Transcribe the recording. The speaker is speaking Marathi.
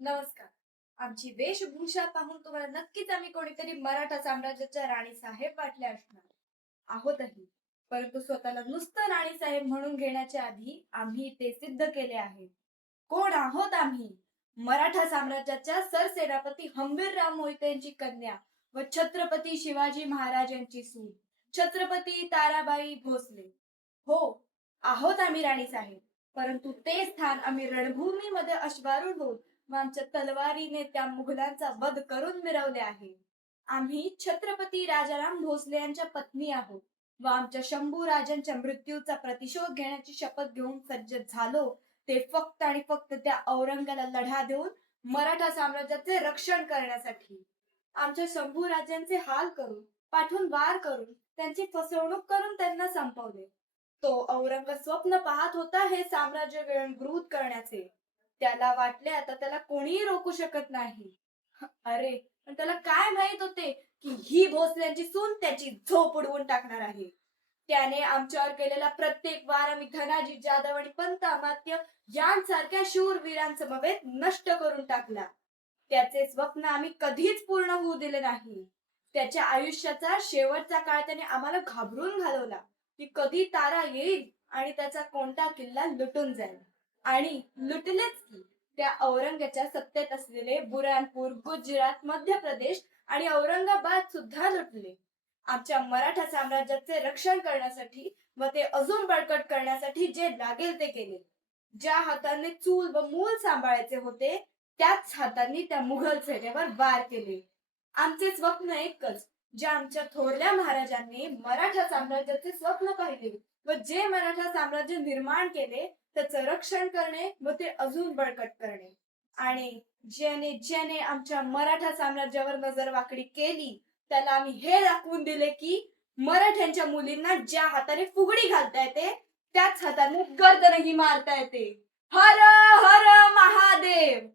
नमस्कार. आमची वेशभूषा पाहून तुम्हाला नक्कीच आम्ही कोणीतरी मराठा साम्राज्याच्या राणी साहेब वाटल्या असणार आहोतही. परंतु स्वतःला नुसतं राणी साहेब म्हणून घेण्याच्या आधी आम्ही ते सिद्ध केले आहे. कोण आहोत आम्ही? मराठा साम्राज्याच्या सरसेनापती हंबीरराव मोहिते यांची कन्या व छत्रपती शिवाजी महाराज यांची सून छत्रपती ताराबाई भोसले. हो, आहोत आम्ही राणी साहेब. परंतु ते स्थान आम्ही रणभूमीमध्ये अश्वारूढ होत व आमच्या तलवारीने त्या मुघलांचा वध करून मिरवले आहे. आम्ही छत्रपती राजाराम भोसले यांच्या पत्नी आहोत व आमच्या शंभू राजांच्या मृत्यूचा प्रतिशोध घेण्याची शपथ घेऊन सज्ज झालो ते फक्त आणि फक्त त्या औरंगाला लढा देऊन मराठा साम्राज्याचे रक्षण करण्यासाठी. आमच्या शंभू राजांचे हाल करून पाठून वार करून त्यांची फसवणूक करून त्यांना संपवले. तो औरंग स्वप्न पाहत होता हे साम्राज्य गिळंकृत करण्याचे. त्याला वाटले आता त्याला कोणीही रोखू शकत नाही. अरे, पण त्याला काय माहित होते की ही भोसल्यांची सून त्याची झोप उडवून टाकणार आहे. त्याने आमच्यावर केलेला प्रत्येक वार आम्ही धनाजी जाधव आणि पंत अमात्य यांसारख्या शूरवीरांसमवेत नष्ट करून टाकला. त्याचे स्वप्न आम्ही कधीच पूर्ण होऊ दिले नाही. त्याच्या आयुष्याचा शेवटचा काळ त्याने आम्हाला घाबरून घालवला की कधी तारा येईल आणि त्याचा कोणता किल्ला लुटून जाईल. आणि लुटलेच की. त्या औरंगाच्या सत्तेत असलेले बुरहानपूर, गुजरात, मध्य प्रदेश आणि औरंगाबाद सुद्धा लुटले. आमच्या मराठा साम्राज्याचे रक्षण करण्यासाठी व ते अजून बळकट करण्यासाठी जे लागेल ते केले. ज्या हाताने चूल व मूल सांभाळायचे होते त्याच हातांनी त्या मुघल सैन्यावर वार केले. आमचे स्वप्न एकच, जे आमच्या थोरल्या महाराजांनी मराठा साम्राज्याचे स्वप्न पाहिले व जे मराठा साम्राज्य निर्माण केले त्याचं रक्षण करणे व ते अजून बळकट करणे. आणि ज्याने ज्याने आमच्या मराठा साम्राज्यावर नजर वाकडी केली त्याला आम्ही हे दाखवून दिले की मराठ्यांच्या मुलींना ज्या हाताने फुगडी घालता येते त्याच हाताने गर्दनही मारता येते. हर हर महादेव.